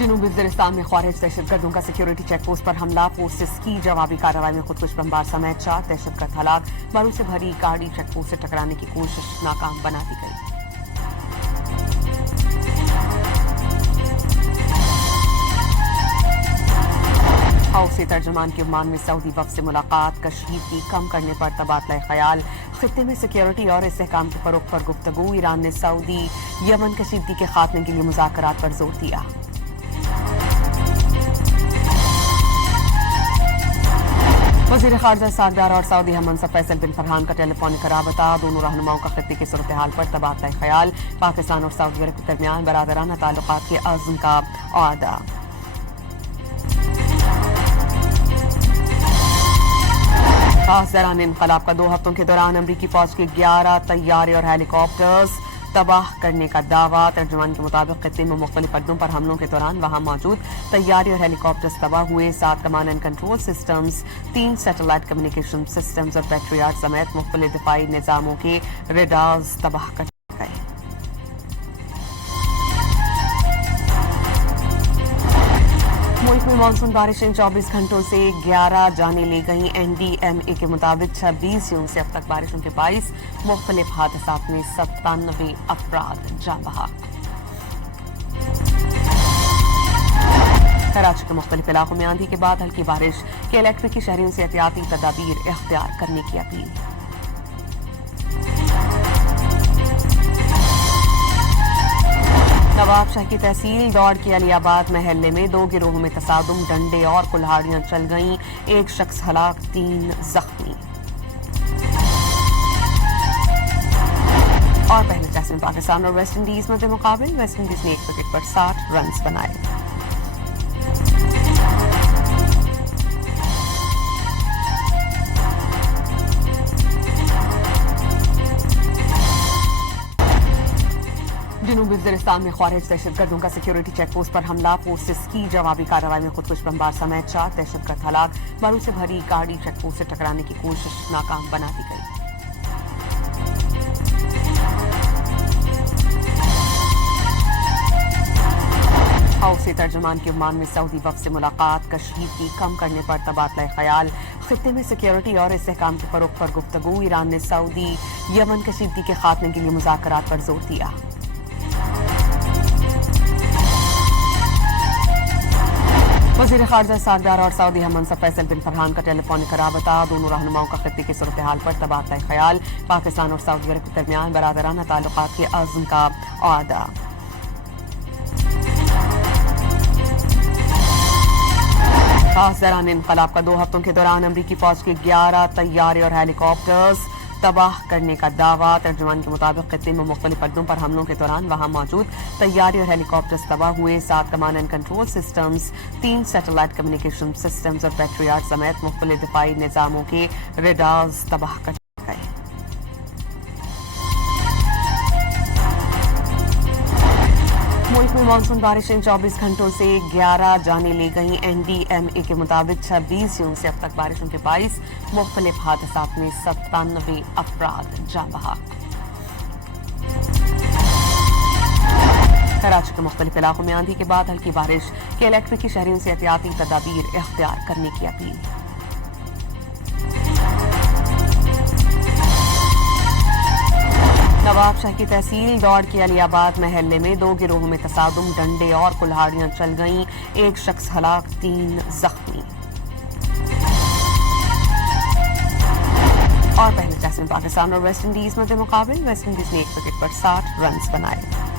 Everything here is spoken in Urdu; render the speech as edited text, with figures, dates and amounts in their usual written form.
جنوبی وزیرستان میں خارج دہشت گردوں کا سیکیورٹی چیک پوسٹ پر حملہ، فورسز کی جوابی کارروائی میں خودکش بمبار سمیت 4 دہشت گرد ہلاک، بارود سے بھری گاڑی چیک پوسٹ سے ٹکرانے کی کوشش ناکام بنا دی گئی۔ ہاؤسی ترجمان کی عمان میں سعودی وفد سے ملاقات، کشیدگی کم کرنے پر تبادلہ خیال، خطے میں سیکیورٹی اور استحکام کے فروغ پر گفتگو، ایران نے سعودی یمن کشیدگی کے خاتمے کے لیے مذاکرات پر زور دیا۔ وزیر خارجہ ساگدار اور سعودی ہم منصب فیصل بن فرحان کا ٹیلی فونک رابطہ، دونوں رہنماؤں کا خطے کی صورتحال پر تبادلہ خیال، پاکستان اور سعودی عرب کے درمیان برادرانہ تعلقات کے عزم کا اعادہ۔ خاص دوران انقلاب کا 2 ہفتوں کے دوران امریکی فوج کے 11 طیارے اور ہیلی کاپٹرز تباہ کرنے کا دعویٰ۔ ترجمان کے مطابق خطے میں مختلف اڈوں پر حملوں کے دوران وہاں موجود طیارے اور ہیلی کاپٹرز تباہ ہوئے، 7 command and control systems, 3 satellite communication systems اور بیٹریاٹ سمیت مختلف دفاعی نظاموں کے ریڈارز تباہ کر گئے۔ ملک میں مانسون بارشیں 24 گھنٹوں سے 11 جانیں لے گئیں۔ این ڈی ایم اے کے مطابق 26 جون سے اب تک بارشوں کے باعث مختلف حادثات میں 97 افراد جاں بحق۔ کراچی کے مختلف علاقوں میں آندھی کے بعد ہلکی بارش، کلیکٹر کی شہریوں سے احتیاطی تدابیر اختیار کرنے کی اپیل۔ نواب شاہ کی تحصیل دوڑ کے علی آباد محلے میں 2 گروہوں میں تصادم، ڈنڈے اور کلہاڑیاں چل گئیں، 1 شخص ہلاک، 3 زخمی۔ اور پہلے ٹیسٹ میں پاکستان اور ویسٹ انڈیز مد مقابل، ویسٹ انڈیز نے 1 وکٹ پر 60 رنز بنائے۔ جنوبی وزیرستان میں خارج دہشت گردوں کا سیکیورٹی چیک پوسٹ پر حملہ، فورسز کی جوابی کارروائی میں خودکش بمبار سمیت 4 دہشت گرد ہلاک، بارود سے بھری گاڑی چیک پوسٹ سے ٹکرانے کی کوشش ناکام بنا دی گئی۔ ہاؤسی ترجمان کی عمان میں سعودی وفد سے ملاقات، کشیدگی کم کرنے پر تبادلہ خیال، خطے میں سیکیورٹی اور استحکام کے فروغ پر گفتگو، ایران نے سعودی یمن کشیدگی کے خاتمے کے لیے مذاکرات پر زور دیا۔ وزیر خارجہ ساگدار اور سعودی ہم منصب فیصل بن فرحان کا ٹیلی فونک رابطہ، دونوں رہنماؤں کا خطے کی صورتحال پر تبادلہ خیال، پاکستان اور سعودی عرب کے درمیان برادرانہ تعلقات کے عزم کا اعادہ۔ خاص دوران انقلاب کا 2 ہفتوں کے دوران امریکی فوج کے 11 طیارے اور ہیلی کاپٹرز تباہ کرنے کا دعویٰ۔ ترجمان کے مطابق خطے میں مختلف اڈوں پر حملوں کے دوران وہاں موجود طیارے اور ہیلی کاپٹرز تباہ ہوئے، 7 command and control systems, 3 satellite communication systems اور بیٹریاٹ سمیت مختلف دفاعی نظاموں کے ریڈارز تباہ کر گئے۔ ملک میں مانسون بارشیں 24 گھنٹوں سے 11 جانیں لے گئیں۔ این ڈی ایم اے کے مطابق 26 جون سے اب تک بارشوں کے باعث مختلف حادثات میں 97 افراد جاں بحق۔ کراچی کے مختلف علاقوں میں آندھی کے بعد ہلکی بارش، کلیکٹر کی شہریوں سے احتیاطی تدابیر اختیار کرنے کی اپیل۔ نواب شاہ کی تحصیل دوڑ کے علی آباد محلے میں 2 گروہوں میں تصادم، ڈنڈے اور کلہاڑیاں چل گئیں، 1 شخص ہلاک، 3 زخمی۔ اور پہلے ٹیسٹ میں پاکستان اور ویسٹ انڈیز مد مقابل، ویسٹ انڈیز نے 1 وکٹ پر 60 رنز بنائے۔